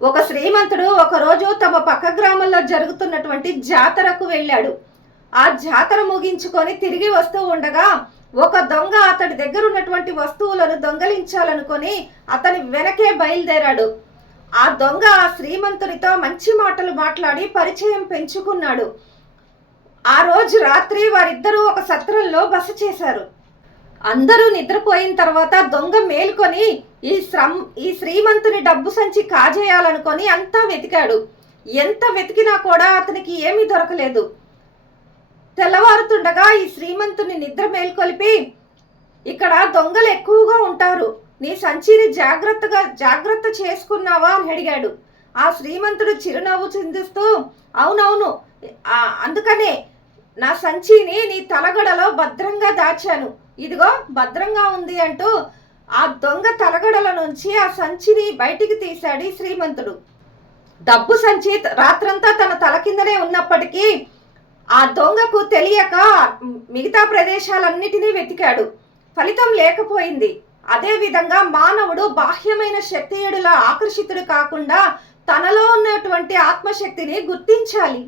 ఒక శ్రీమంతుడు ఒకరోజు తమ పక్క గ్రామంలో జరుగుతున్నటువంటి జాతరకు వెళ్ళాడు. ఆ జాతర ముగించుకొని తిరిగి వస్తూ ఉండగా ఒక దొంగ అతడి దగ్గర ఉన్నటువంటి వస్తువులను దొంగలించాలనుకొని అతని వెనకే బయలుదేరాడు. ఆ దొంగ ఆ శ్రీమంతునితో మంచి మాటలు మాట్లాడి పరిచయం పెంచుకున్నాడు. ఆ రోజు రాత్రి వారిద్దరూ ఒక సత్రంలో బస చేశారు. అందరూ నిద్రపోయిన తర్వాత దొంగ మేల్కొని ఈ శ్రీమంతుని డబ్బు సంచి కాజేయాలనుకొని అంతా వెతికాడు. ఎంత వెతికినా కూడా అతనికి ఏమీ దొరకలేదు. తెల్లవారుతుండగా ఈ శ్రీమంతుని నిద్ర మేల్కొలిపి, ఇక్కడ దొంగలు ఎక్కువగా ఉంటారు, నీ సంచిని జాగ్రత్త చేసుకున్నావా అని అడిగాడు. ఆ శ్రీమంతుడు చిరునవ్వు చిందిస్తూ, అవునవును, అందుకనే నా సంచిని నీ తలగడలో భద్రంగా దాచాను, ఇదిగో భద్రంగా ఉంది అంటూ ఆ దొంగ తలగడల నుంచి ఆ సంచిని బయటికి తీశాడు శ్రీమంతుడు. డబ్బు సంచి రాత్రంతా తన తల కిందనే ఉన్నప్పటికీ ఆ దొంగకు తెలియక మిగతా ప్రదేశాలన్నిటినీ వెతికాడు. ఫలితం లేకపోయింది. అదే విధంగా మానవుడు బాహ్యమైన శక్తియుడిలా ఆకర్షితుడు కాకుండా తనలో ఉన్నటువంటి ఆత్మశక్తిని గుర్తించాలి.